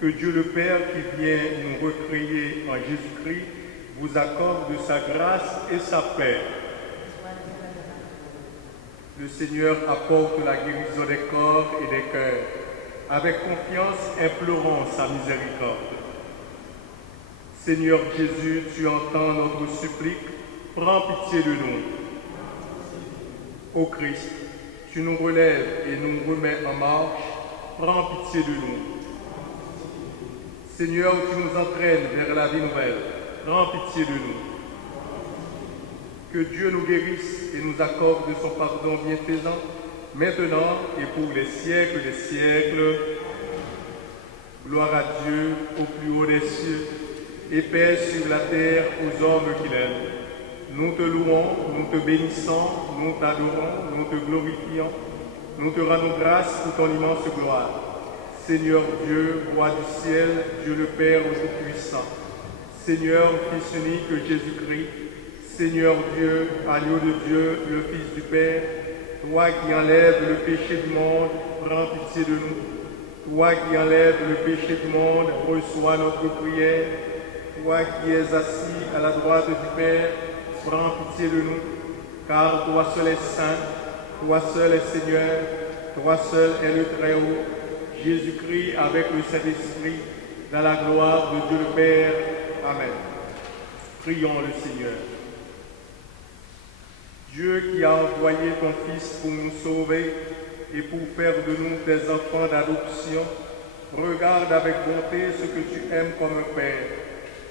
Que Dieu le Père qui vient nous recréer en Jésus-Christ vous accorde sa grâce et sa paix. Le Seigneur apporte la guérison des corps et des cœurs. Avec confiance, implorons sa miséricorde. Seigneur Jésus, tu entends notre supplique, prends pitié de nous. Ô Christ, tu nous relèves et nous remets en marche, prends pitié de nous. Seigneur, tu nous entraînes vers la vie nouvelle, prends pitié de nous. Que Dieu nous guérisse et nous accorde son pardon bienfaisant, maintenant et pour les siècles des siècles. Gloire à Dieu au plus haut des cieux, et paix sur la terre aux hommes qu'il aime. Nous te louons, nous te bénissons, nous t'adorons, nous te glorifions, nous te rendons grâce pour ton immense gloire. Seigneur Dieu, roi du ciel, Dieu le Père Tout-Puissant, Seigneur, Fils unique Jésus-Christ, Seigneur Dieu, agneau de Dieu, le Fils du Père, toi qui enlèves le péché du monde, prends pitié de nous. Toi qui enlèves le péché du monde, reçois notre prière. Toi qui es assis à la droite du Père, prends pitié de nous, car toi seul es saint, toi seul es Seigneur, toi seul es le Très-Haut, Jésus-Christ avec le Saint-Esprit, dans la gloire de Dieu le Père. Amen. Prions le Seigneur. Dieu qui a envoyé ton Fils pour nous sauver et pour faire de nous tes enfants d'adoption, regarde avec bonté ce que tu aimes comme un Père.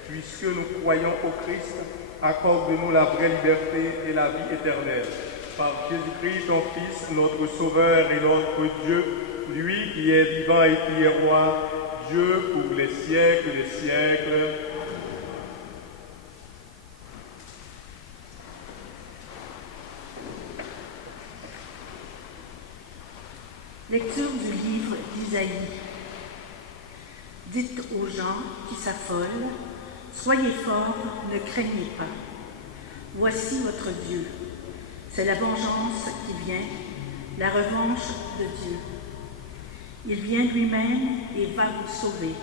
Puisque nous croyons au Christ, accorde-nous la vraie liberté et la vie éternelle. Par Jésus-Christ, ton Fils, notre Sauveur et notre Dieu, lui qui est vivant et qui est roi, Dieu pour les siècles des siècles. Lecture du livre d'Isaïe. Dites aux gens qui s'affolent, soyez forts, ne craignez pas. Voici votre Dieu. C'est la vengeance qui vient, la revanche de Dieu. Il vient lui-même et va vous sauver.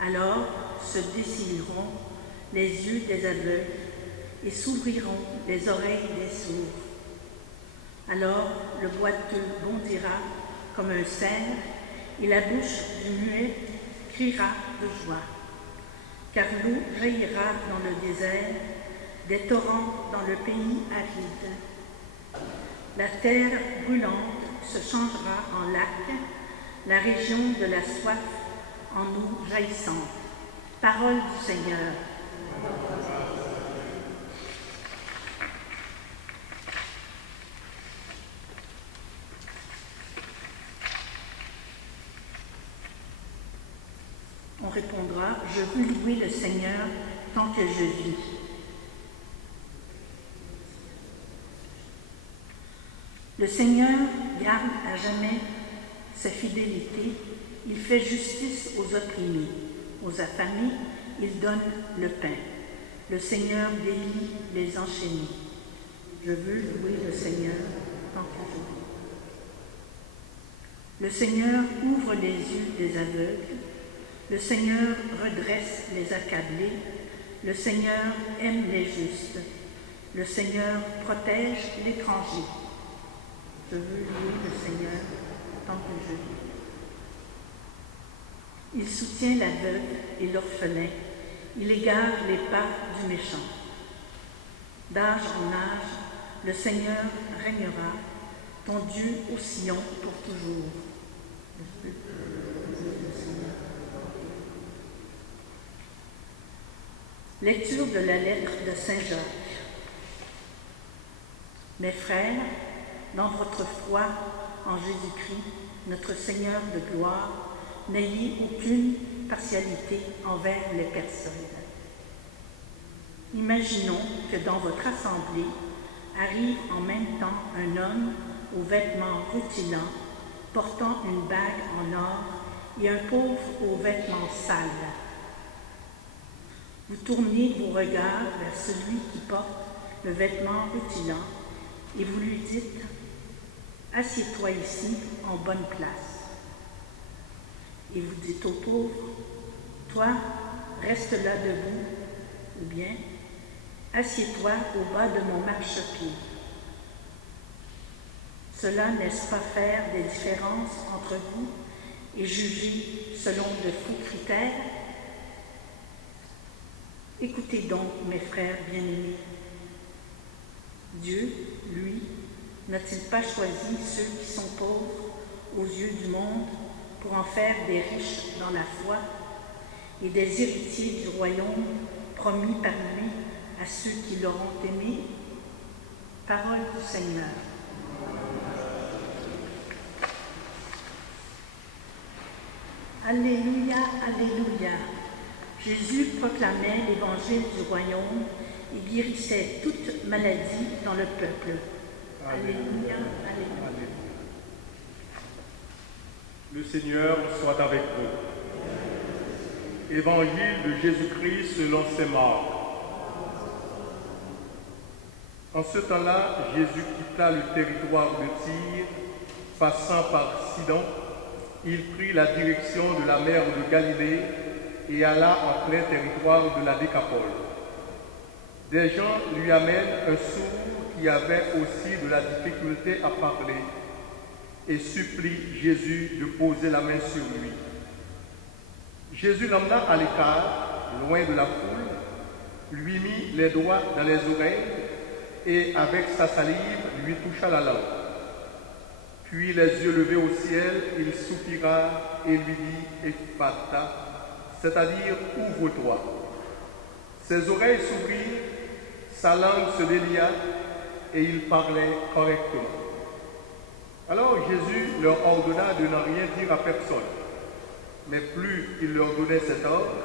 Alors se dessilleront les yeux des aveugles et s'ouvriront les oreilles des sourds. Alors le boiteux bondira comme un cerf et la bouche du muet criera de joie. Car l'eau jaillira dans le désert, des torrents dans le pays aride. La terre brûlante se changera en lac, la région de la soif en eau jaillissante. Parole du Seigneur. répondra, je veux louer le Seigneur tant que je vis. Le Seigneur garde à jamais sa fidélité, il fait justice aux opprimés, aux affamés, il donne le pain. Le Seigneur délie les enchaînés. Je veux louer le Seigneur tant que je vis. Le Seigneur ouvre les yeux des aveugles. Le Seigneur redresse les accablés. Le Seigneur aime les justes. Le Seigneur protège l'étranger. Je veux louer le Seigneur tant que je vis. Il soutient l'aveugle et l'orphelin. Il égare les pas du méchant. D'âge en âge, le Seigneur régnera, ton Dieu au Sion pour toujours. Lecture de la lettre de Saint Jacques. Mes frères, dans votre foi en Jésus-Christ, notre Seigneur de gloire, n'ayez aucune partialité envers les personnes. Imaginons que dans votre assemblée arrive en même temps un homme aux vêtements rutilants, portant une bague en or, et un pauvre aux vêtements sales. Vous tournez vos regards vers celui qui porte le vêtement rutilant et vous lui dites « Assieds-toi ici en bonne place ». Et vous dites au pauvre « Toi, reste là debout » ou bien « Assieds-toi au bas de mon marchepied ». Cela n'est-ce pas faire des différences entre vous et juger selon de faux critères? Écoutez donc, mes frères bien-aimés. Dieu, lui, n'a-t-il pas choisi ceux qui sont pauvres aux yeux du monde pour en faire des riches dans la foi et des héritiers du royaume promis par lui à ceux qui l'auront aimé? Parole du Seigneur. Alléluia, Alléluia. Jésus proclamait l'évangile du royaume et guérissait toute maladie dans le peuple. Alléluia, Alléluia. Le Seigneur soit avec vous. Évangile de Jésus-Christ selon saint Marc. En ce temps-là, Jésus quitta le territoire de Tyr, passant par Sidon. Il prit la direction de la mer de Galilée et alla en plein territoire de la Décapole. Des gens lui amènent un sourd qui avait aussi de la difficulté à parler et supplie Jésus de poser la main sur lui. Jésus l'emmena à l'écart, loin de la foule, lui mit les doigts dans les oreilles et avec sa salive lui toucha la langue. Puis les yeux levés au ciel, il soupira et lui dit « Ephphatha », c'est-à-dire « Ouvre-toi ». Ses oreilles s'ouvrirent, sa langue se délia et il parlait correctement. Alors Jésus leur ordonna de n'en rien dire à personne. Mais plus il leur donnait cet ordre,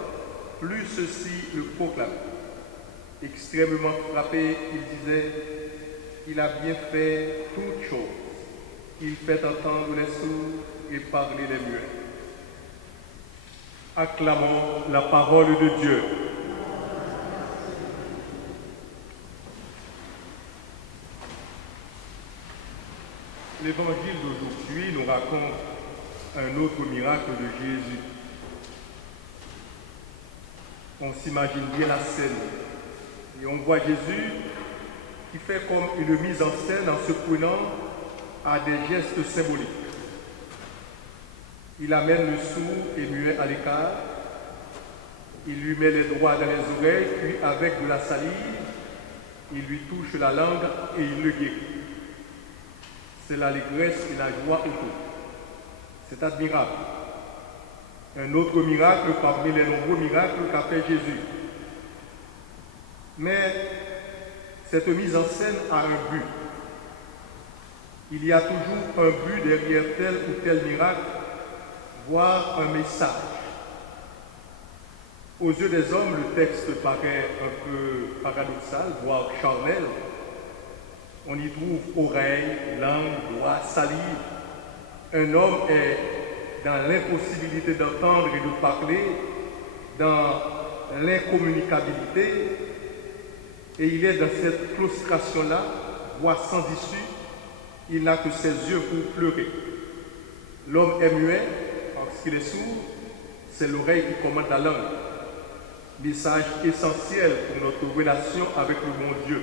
plus ceux-ci le proclamaient. Extrêmement frappé, il disait « Il a bien fait toutes choses. Il fait entendre les sourds et parler les muets. » Acclamons la parole de Dieu. L'évangile d'aujourd'hui nous raconte un autre miracle de Jésus. On s'imagine bien la scène et on voit Jésus qui fait comme une mise en scène en se prenant à des gestes symboliques. Il amène le sourd et muet à l'écart, il lui met les doigts dans les oreilles, puis avec de la salive, il lui touche la langue et il le guérit. C'est l'allégresse et la joie autour. C'est admirable. Un autre miracle parmi les nombreux miracles qu'a fait Jésus. Mais cette mise en scène a un but. Il y a toujours un but derrière tel ou tel miracle, voire un message. Aux yeux des hommes, le texte paraît un peu paradoxal, voire charnel. On y trouve oreilles, langue, doigts, salive. Un homme est dans l'impossibilité d'entendre et de parler, dans l'incommunicabilité, et il est dans cette claustration-là, voix sans issue, il n'a que ses yeux pour pleurer. L'homme est muet parce qu'il est sourd, c'est l'oreille qui commande la langue. Message essentiel pour notre relation avec le bon Dieu.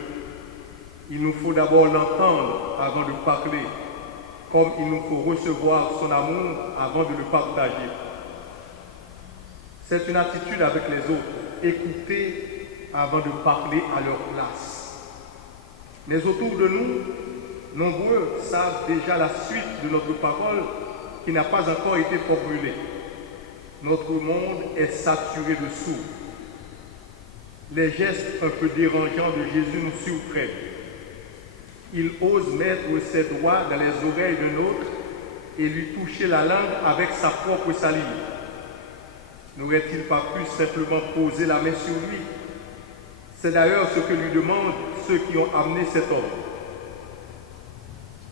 Il nous faut d'abord l'entendre avant de parler, comme il nous faut recevoir son amour avant de le partager. C'est une attitude avec les autres, écouter avant de parler à leur place. Mais autour de nous, nombreux savent déjà la suite de notre parole qui n'a pas encore été formulée. Notre monde est saturé de sourds. Les gestes un peu dérangeants de Jésus nous surprennent. Il ose mettre ses doigts dans les oreilles d'un autre et lui toucher la langue avec sa propre salive. N'aurait-il pas pu simplement poser la main sur lui? C'est d'ailleurs ce que lui demandent ceux qui ont amené cet homme.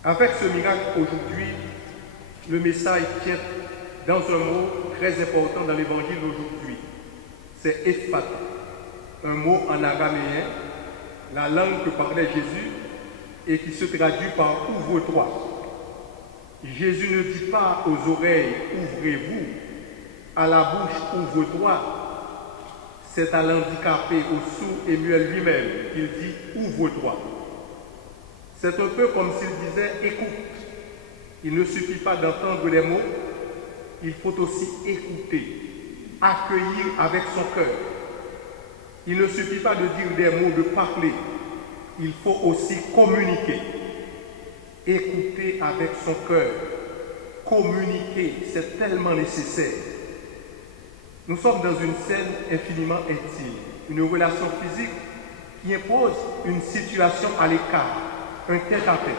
Avec ce miracle aujourd'hui, le message tient dans un mot très important dans l'évangile d'aujourd'hui. C'est Ephphatha, un mot en araméen, la langue que parlait Jésus et qui se traduit par ouvre-toi. Jésus ne dit pas aux oreilles ouvrez-vous, à la bouche ouvre-toi. C'est à l'handicapé, au sourd et muet lui-même qu'il dit ouvre-toi. C'est un peu comme s'il disait écoute. Il ne suffit pas d'entendre les mots, il faut aussi écouter, accueillir avec son cœur. Il ne suffit pas de dire des mots, de parler, il faut aussi communiquer. Écouter avec son cœur, communiquer, c'est tellement nécessaire. Nous sommes dans une scène infiniment intime, une relation physique qui impose une situation à l'écart, un tête-à-tête.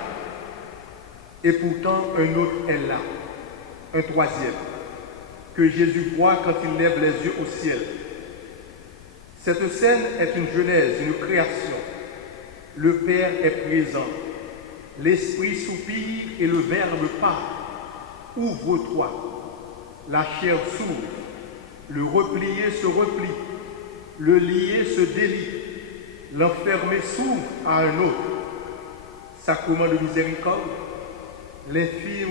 Et pourtant, un autre est là, un troisième, que Jésus voit quand il lève les yeux au ciel. Cette scène est une genèse, une création. Le Père est présent, l'Esprit soupire et le Verbe parle. Ouvre-toi, la chair s'ouvre, le replié se replie, le lié se délie, l'enfermé s'ouvre à un autre. Sacrement de miséricorde, l'infime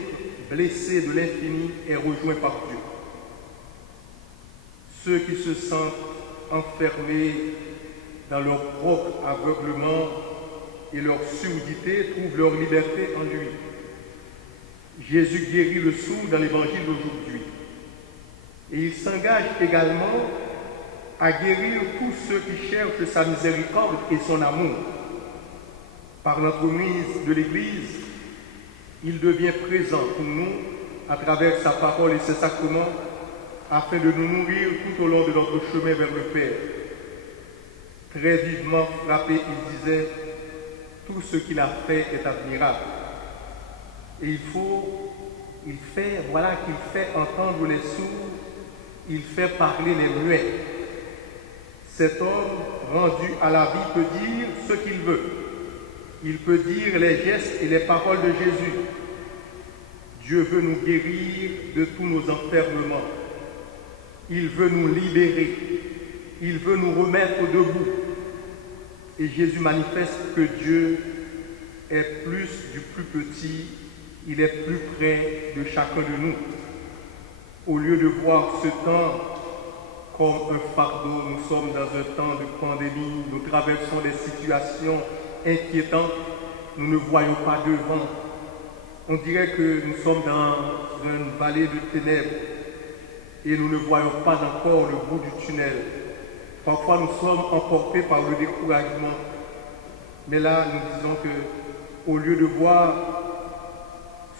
blessé de l'infini est rejoint par Dieu. Ceux qui se sentent enfermés dans leur propre aveuglement et leur surdité trouvent leur liberté en lui. Jésus guérit le sourd dans l'évangile d'aujourd'hui. Et il s'engage également à guérir tous ceux qui cherchent sa miséricorde et son amour. Par l'entremise de l'Église, il devient présent pour nous à travers sa parole et ses sacrements afin de nous nourrir tout au long de notre chemin vers le Père. Très vivement frappé, il disait « Tout ce qu'il a fait est admirable. » Et il fait entendre les sourds, il fait parler les muets. Cet homme rendu à la vie peut dire ce qu'il veut. Il peut dire les gestes et les paroles de Jésus. Dieu veut nous guérir de tous nos enfermements. Il veut nous libérer. Il veut nous remettre debout. Et Jésus manifeste que Dieu est plus du plus petit, il est plus près de chacun de nous. Au lieu de voir ce temps comme un fardeau, nous sommes dans un temps de pandémie, nous traversons des situations inquiétantes, nous ne voyons pas devant. On dirait que nous sommes dans une vallée de ténèbres et nous ne voyons pas encore le bout du tunnel. Parfois nous sommes emportés par le découragement. Mais là, nous disons que au lieu de voir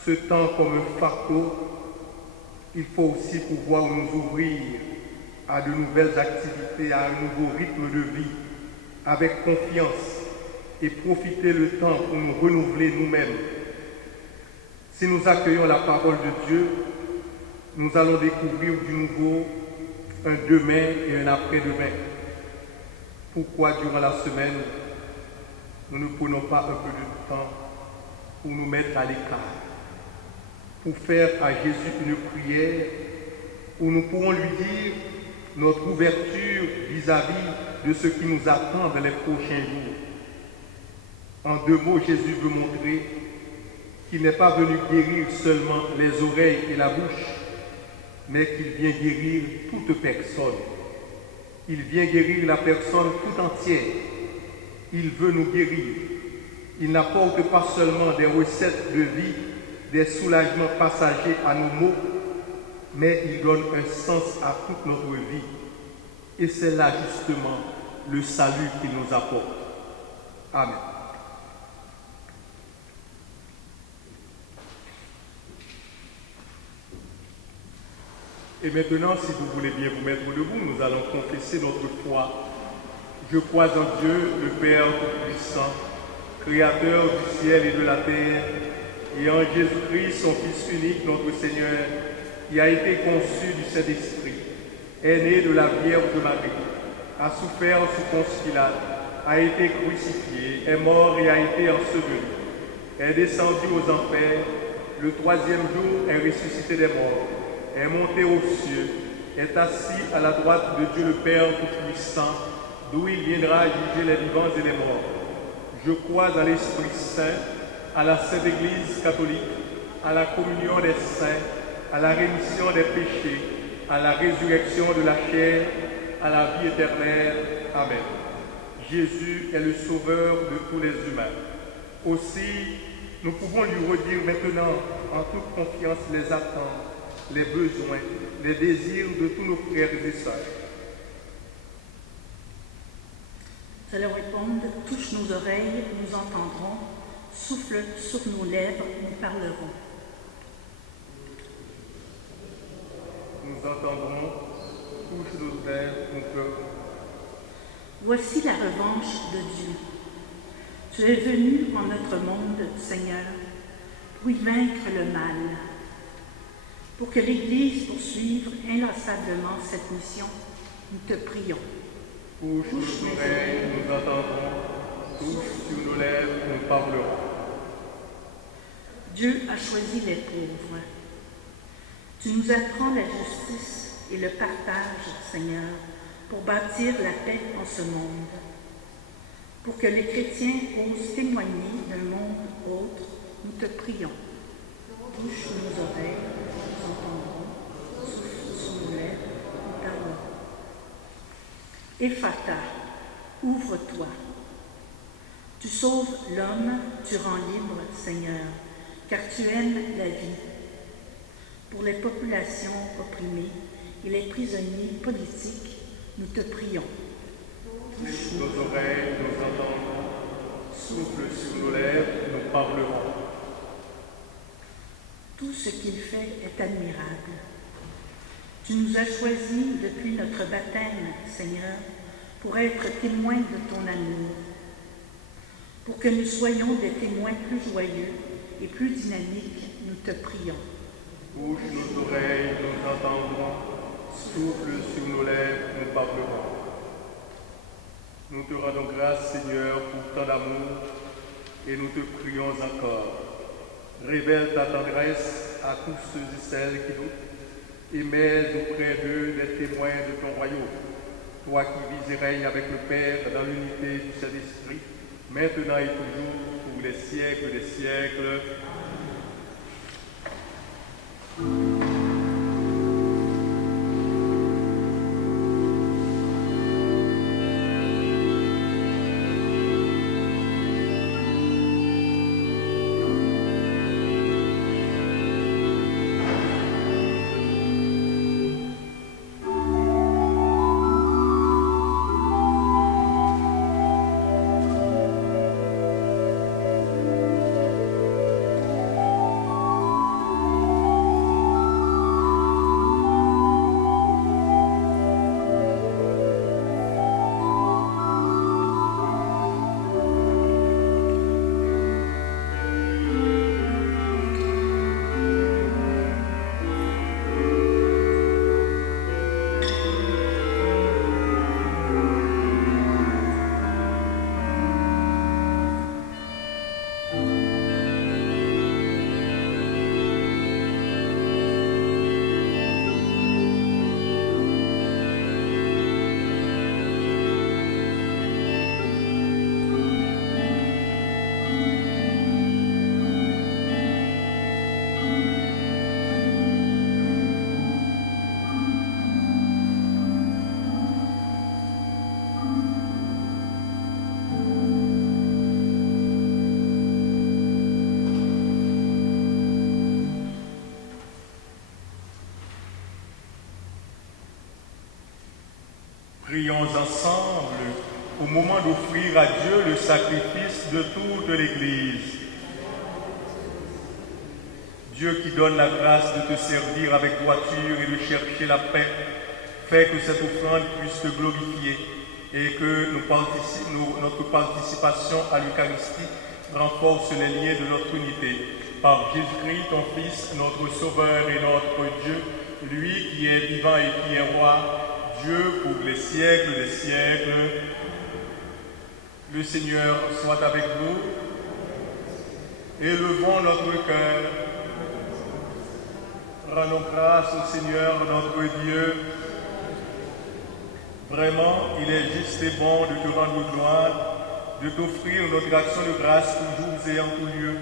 ce temps comme un fardeau, il faut aussi pouvoir nous ouvrir à de nouvelles activités, à un nouveau rythme de vie, avec confiance et profiter le temps pour nous renouveler nous-mêmes. Si nous accueillons la parole de Dieu, nous allons découvrir du nouveau un demain et un après-demain. Pourquoi durant la semaine, nous ne prenons pas un peu de temps pour nous mettre à l'écart, pour faire à Jésus une prière où nous pourrons lui dire notre ouverture vis-à-vis de ce qui nous attend dans les prochains jours. En 2 mots, Jésus veut montrer qu'il n'est pas venu guérir seulement les oreilles et la bouche, mais qu'il vient guérir toute personne. Il vient guérir la personne tout entière. Il veut nous guérir. Il n'apporte pas seulement des recettes de vie, des soulagements passagers à nos maux, mais il donne un sens à toute notre vie. Et c'est là justement le salut qu'il nous apporte. Amen. Et maintenant, si vous voulez bien vous mettre debout, nous allons confesser notre foi. Je crois en Dieu, le Père Tout-Puissant, Créateur du ciel et de la terre, et en Jésus-Christ, son Fils unique, notre Seigneur, qui a été conçu du Saint-Esprit, est né de la Vierge Marie, a souffert sous Ponce Pilate, a été crucifié, est mort et a été enseveli, est descendu aux enfers, le 3e jour est ressuscité des morts, est monté aux cieux, est assis à la droite de Dieu le Père Tout-Puissant, d'où il viendra juger les vivants et les morts. Je crois à l'Esprit Saint, à la Sainte Église catholique, à la communion des saints, à la rémission des péchés, à la résurrection de la chair, à la vie éternelle. Amen. Jésus est le sauveur de tous les humains. Aussi, nous pouvons lui redire maintenant en toute confiance les attentes, les besoins, les désirs de tous nos frères et sœurs. Nous allons répondre, touche nos oreilles, nous entendrons, souffle sur nos lèvres, nous parlerons. Nous entendrons, touche nos lèvres, nous pleurons. Voici la revanche de Dieu. Tu es venu en notre monde, Seigneur, pour y vaincre le mal. Pour que l'Église poursuive inlassablement cette mission, nous te prions. Touche nos oreilles, nous entendrons, touche sur nos lèvres, nous parlerons. Dieu a choisi les pauvres. Tu nous apprends la justice et le partage, Seigneur, pour bâtir la paix en ce monde. Pour que les chrétiens osent témoigner d'un monde autre, nous te prions. Touche nos oreilles, nous entendrons, souffle sur nos lèvres, nous parlerons. Ephata, ouvre-toi. Tu sauves l'homme, tu rends libre, Seigneur, car tu aimes la vie. Pour les populations opprimées et les prisonniers politiques, nous te prions. Touche nos oreilles, nous entendrons, souffle sur nos lèvres, nous parlerons. Tout ce qu'il fait est admirable. Tu nous as choisis depuis notre baptême, Seigneur, pour être témoins de ton amour, pour que nous soyons des témoins plus joyeux et plus dynamiques, nous te prions. Touche nos oreilles, nous entendrons, souffle sur nos lèvres, nous parlerons. Nous te rendons grâce, Seigneur, pour tant d'amour, et nous te prions encore. Révèle ta tendresse à tous ceux et celles qui doutent, et mets auprès d'eux des témoins de ton royaume. Toi qui vis et règnes avec le Père dans l'unité du Saint-Esprit, maintenant et toujours, pour les siècles des siècles. Prions ensemble au moment d'offrir à Dieu le sacrifice de toute l'Église. Dieu qui donne la grâce de te servir avec droiture et de chercher la paix, fait que cette offrande puisse te glorifier et que notre participation à l'Eucharistie renforce les liens de notre unité. Par Jésus-Christ, ton Fils, notre Sauveur et notre Dieu, lui qui est vivant et qui est roi, Dieu pour les siècles des siècles. Le Seigneur soit avec nous. Élevons notre cœur. Rendons grâce au Seigneur notre Dieu. Vraiment, il est juste et bon de te rendre gloire, de t'offrir notre action de grâce toujours et en tout lieu.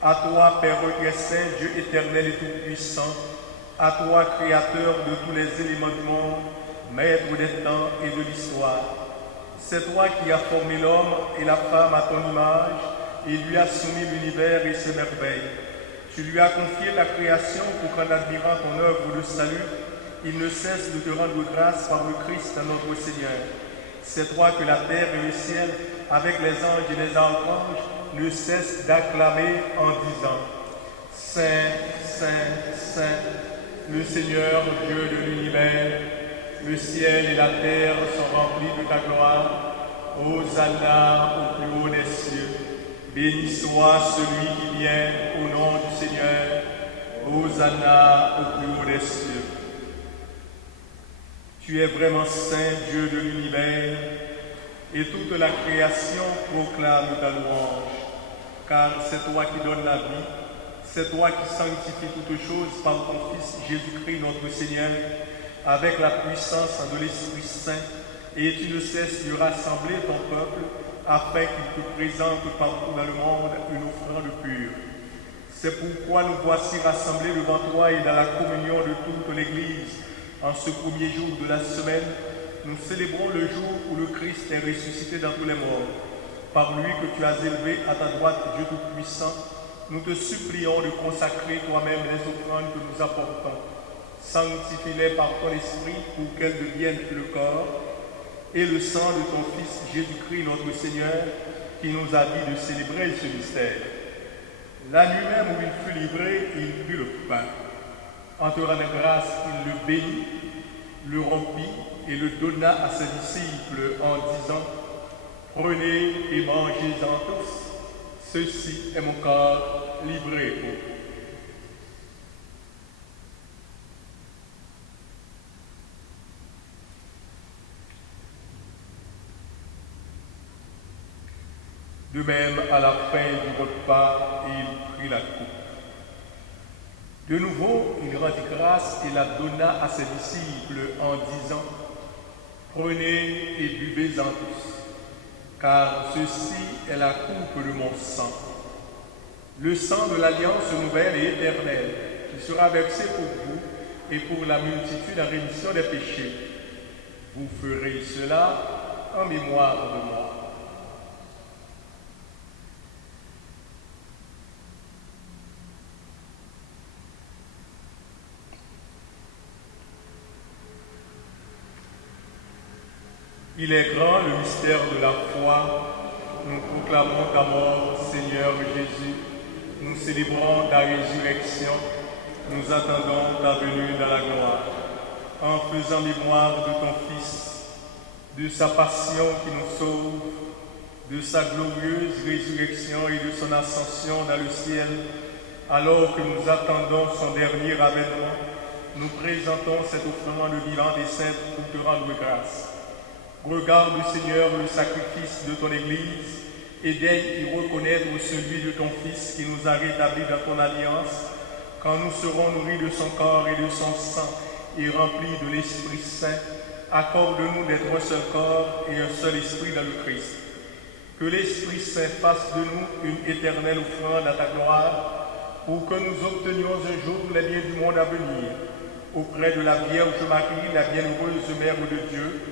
À toi, Père qui es saint, Dieu éternel et tout-puissant, à toi, Créateur de tous les éléments du monde, Maître des temps et de l'histoire. C'est toi qui as formé l'homme et la femme à ton image et lui as soumis l'univers et ses merveilles. Tu lui as confié ta création pour qu'en admirant ton œuvre de salut, il ne cesse de te rendre grâce par le Christ notre Seigneur. C'est toi que la terre et le ciel, avec les anges et les archanges, ne cessent d'acclamer en disant « Saint, Saint, Saint, le Seigneur Dieu de l'univers, le ciel et la terre sont remplis de ta gloire. Hosanna au plus haut des cieux. Béni soit celui qui vient au nom du Seigneur. Hosanna au plus haut des cieux. » Tu es vraiment saint, Dieu de l'univers, et toute la création proclame ta louange, car c'est toi qui donnes la vie, c'est toi qui sanctifies toutes choses par ton Fils Jésus-Christ notre Seigneur, avec la puissance de l'Esprit Saint, et tu ne cesses de rassembler ton peuple afin qu'il te présente partout dans le monde une offrande pure. C'est pourquoi nous voici rassemblés devant toi et dans la communion de toute l'Église. En ce premier jour de la semaine, nous célébrons le jour où le Christ est ressuscité dans tous les morts. Par lui que tu as élevé à ta droite, Dieu Tout-Puissant, nous te supplions de consacrer toi-même les offrandes que nous apportons. Sanctifie-les par ton esprit pour qu'elles deviennent le corps et le sang de ton Fils Jésus-Christ notre Seigneur, qui nous a dit de célébrer ce mystère. La nuit même où il fut livré, il prit le pain. En te rendant grâce, il le bénit, le rompit et le donna à ses disciples en disant « Prenez et mangez-en tous, ceci est mon corps livré pour vous. » De même, à la fin du repas, il prit la coupe. De nouveau, il rendit grâce et la donna à ses disciples en disant « Prenez et buvez-en tous, car ceci est la coupe de mon sang, le sang de l'alliance nouvelle et éternelle, qui sera versé pour vous et pour la multitude en rémission des péchés. Vous ferez cela en mémoire de moi. » Il est grand le mystère de la foi. Nous proclamons ta mort, Seigneur Jésus. Nous célébrons ta résurrection. Nous attendons ta venue dans la gloire. En faisant mémoire de ton Fils, de sa passion qui nous sauve, de sa glorieuse résurrection et de son ascension dans le ciel, alors que nous attendons son dernier avènement, nous présentons cette offrande vivante et sainte pour te rendre grâce. Regarde, Seigneur, le sacrifice de ton Église et daigne y reconnaître celui de ton Fils qui nous a rétablis dans ton alliance, quand nous serons nourris de son corps et de son sang et remplis de l'Esprit Saint. Accorde-nous d'être un seul corps et un seul esprit dans le Christ. Que l'Esprit Saint fasse de nous une éternelle offrande à ta gloire, pour que nous obtenions un jour les biens du monde à venir, auprès de la Vierge Marie, la bienheureuse Mère de Dieu,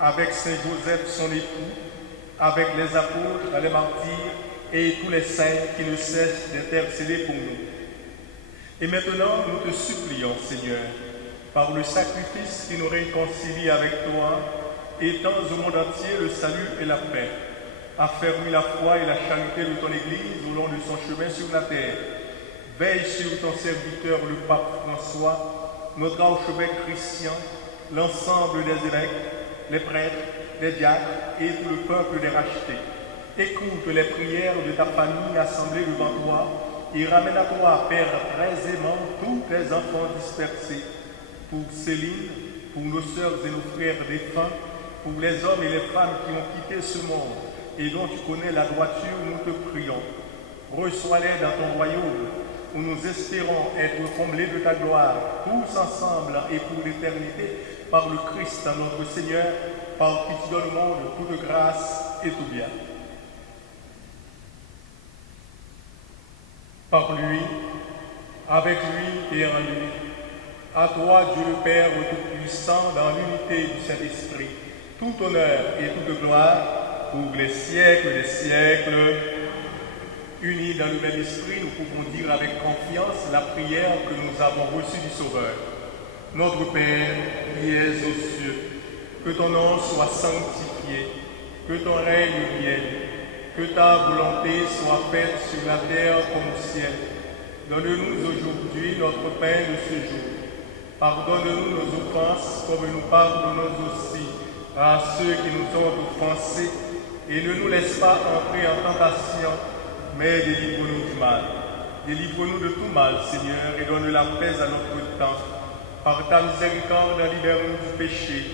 avec Saint Joseph, son époux, avec les apôtres, les martyrs et tous les saints qui ne cessent d'intercéder pour nous. Et maintenant, nous te supplions, Seigneur, par le sacrifice qui nous réconcilie avec toi étends au monde entier le salut et la paix. Affermis la foi et la charité de ton Église au long de son chemin sur la terre. Veille sur ton serviteur, le pape François, notre archevêque Christian, l'ensemble des évêques, les prêtres, les diacres et tout le peuple des rachetés. Écoute les prières de ta famille assemblée devant toi et ramène à toi, Père très aimant, tous tes enfants dispersés. Pour Céline, pour nos sœurs et nos frères défunts, pour les hommes et les femmes qui ont quitté ce monde et dont tu connais la droiture, nous te prions. Reçois-les dans ton royaume, où nous espérons être comblés de ta gloire, tous ensemble et pour l'éternité, par le Christ notre Seigneur, par qui tu donnes au monde toute grâce et tout bien. Par lui, avec lui et en lui, à toi, Dieu le Père Tout-Puissant, dans l'unité du Saint-Esprit, tout honneur et toute gloire pour les siècles des siècles. Unis dans le même esprit, nous pouvons dire avec confiance la prière que nous avons reçue du Sauveur. Notre Père, qui es aux cieux, que ton nom soit sanctifié, que ton règne vienne, que ta volonté soit faite sur la terre comme au ciel. Donne-nous aujourd'hui notre pain de ce jour. Pardonne-nous nos offenses comme nous pardonnons aussi à ceux qui nous ont offensés. Et ne nous laisse pas entrer en tentation, mais délivre-nous du mal. Délivre-nous de tout mal, Seigneur, et donne la paix à notre temps. Par ta miséricorde, libère-nous du péché.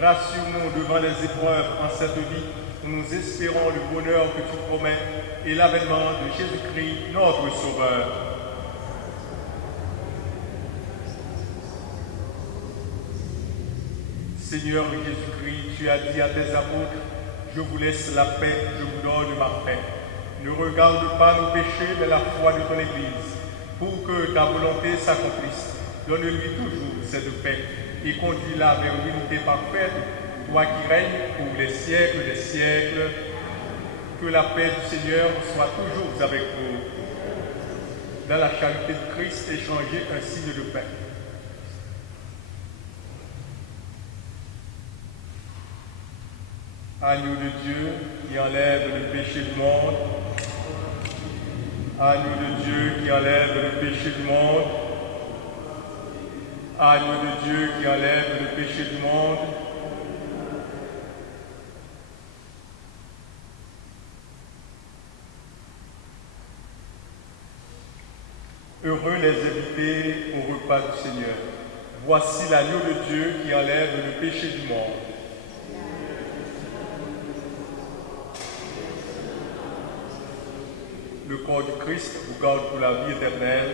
Rassure-nous devant les épreuves en cette vie, où nous espérons le bonheur que tu promets et l'avènement de Jésus-Christ, notre Sauveur. Seigneur Jésus-Christ, tu as dit à tes apôtres, je vous laisse la paix, je vous donne ma paix. Ne regarde pas nos péchés, mais la foi de ton Église, pour que ta volonté s'accomplisse. Donne-lui toujours cette paix et conduis-la vers l'unité parfaite, toi qui règnes pour les siècles des siècles. Que la paix du Seigneur soit toujours avec vous. Dans la charité de Christ, échangez un signe de paix. Agneau de Dieu qui enlève le péché du monde. Agneau de Dieu qui enlève le péché du monde. Agneau de Dieu qui enlève le péché du monde. Heureux les invités au repas du Seigneur. Voici l'agneau de Dieu qui enlève le péché du monde. Le corps du Christ vous garde pour la vie éternelle.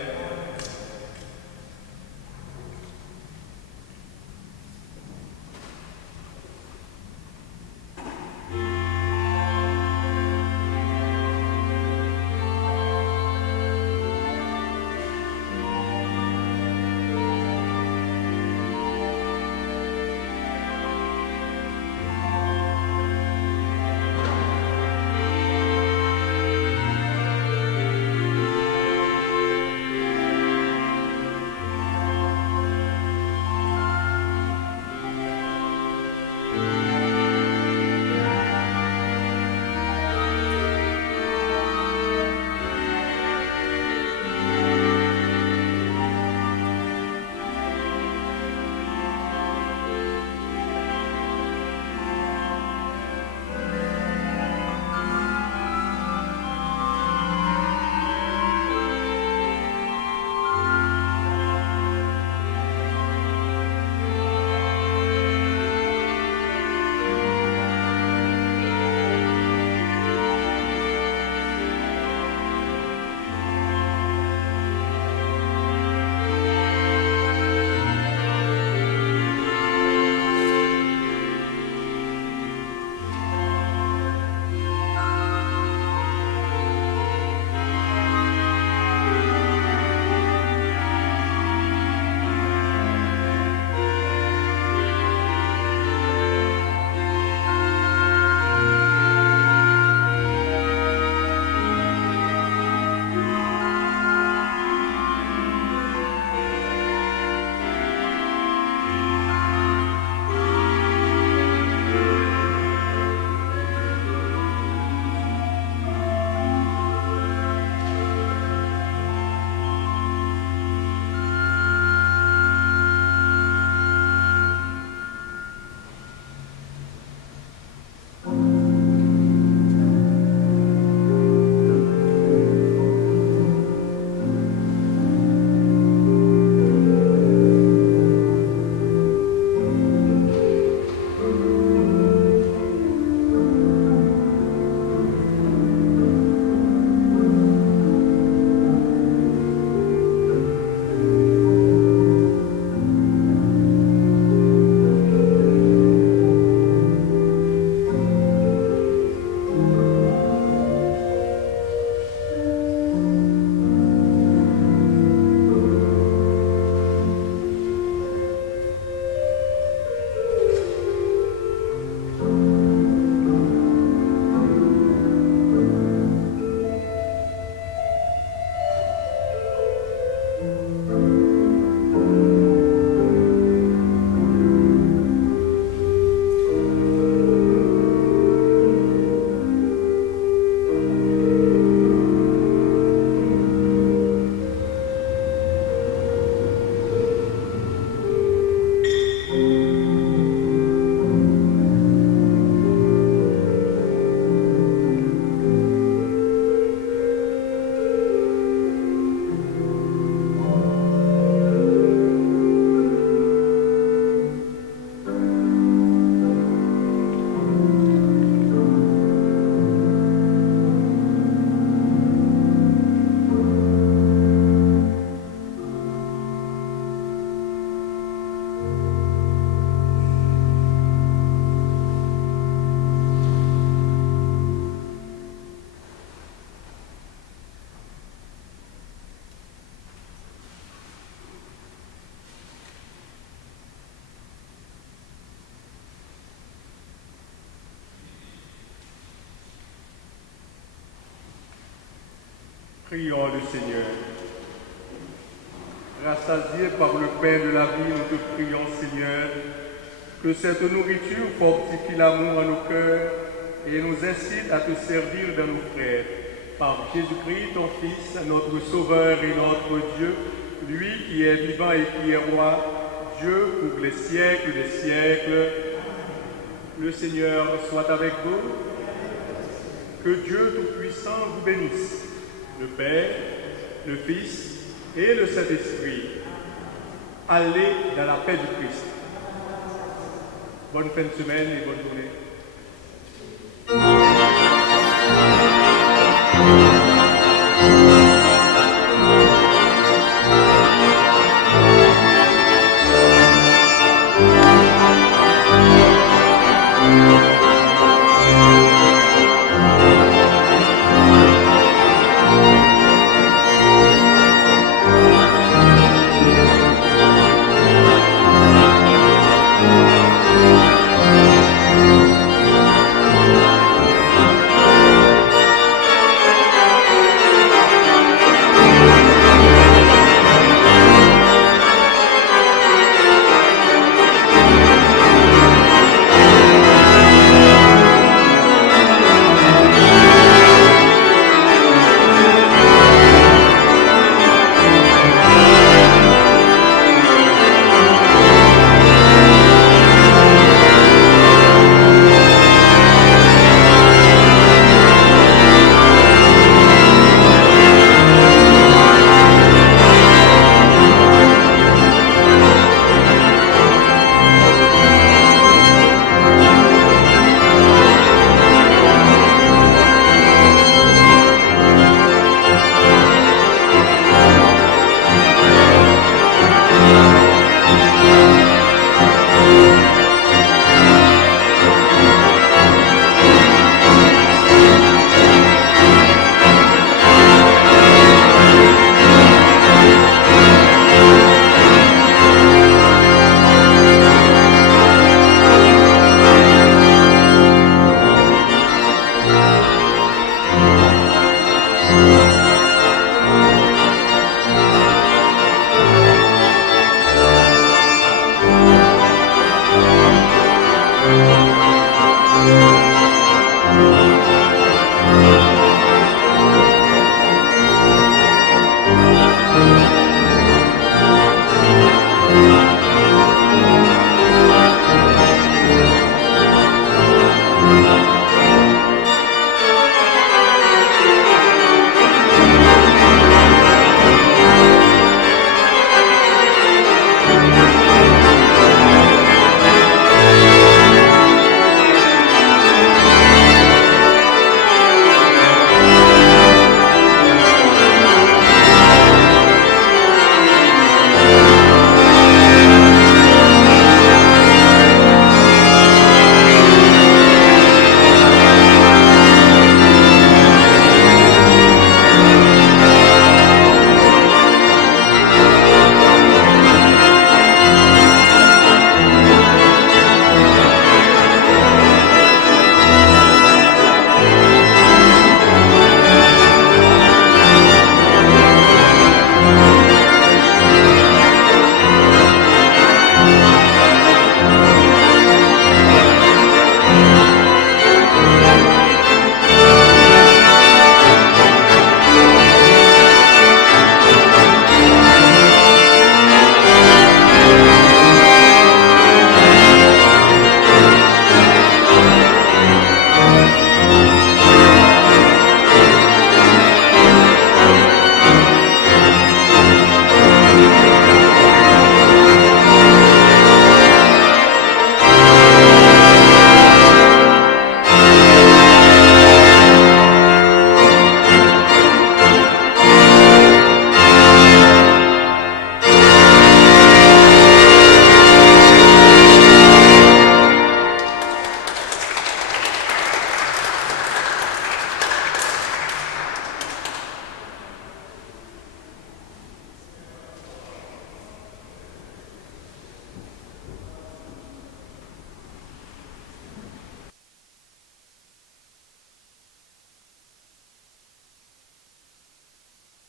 Prions le Seigneur. Rassasiés par le pain de la vie, nous te prions, Seigneur, que cette nourriture fortifie l'amour en nos cœurs et nous incite à te servir dans nos frères. Par Jésus-Christ, ton Fils, notre Sauveur et notre Dieu, lui qui est vivant et qui est roi, Dieu pour les siècles des siècles. Le Seigneur soit avec vous. Que Dieu Tout-Puissant vous bénisse, le Père, le Fils et le Saint-Esprit. Allez dans la paix du Christ. Bonne fin de semaine et bonne journée.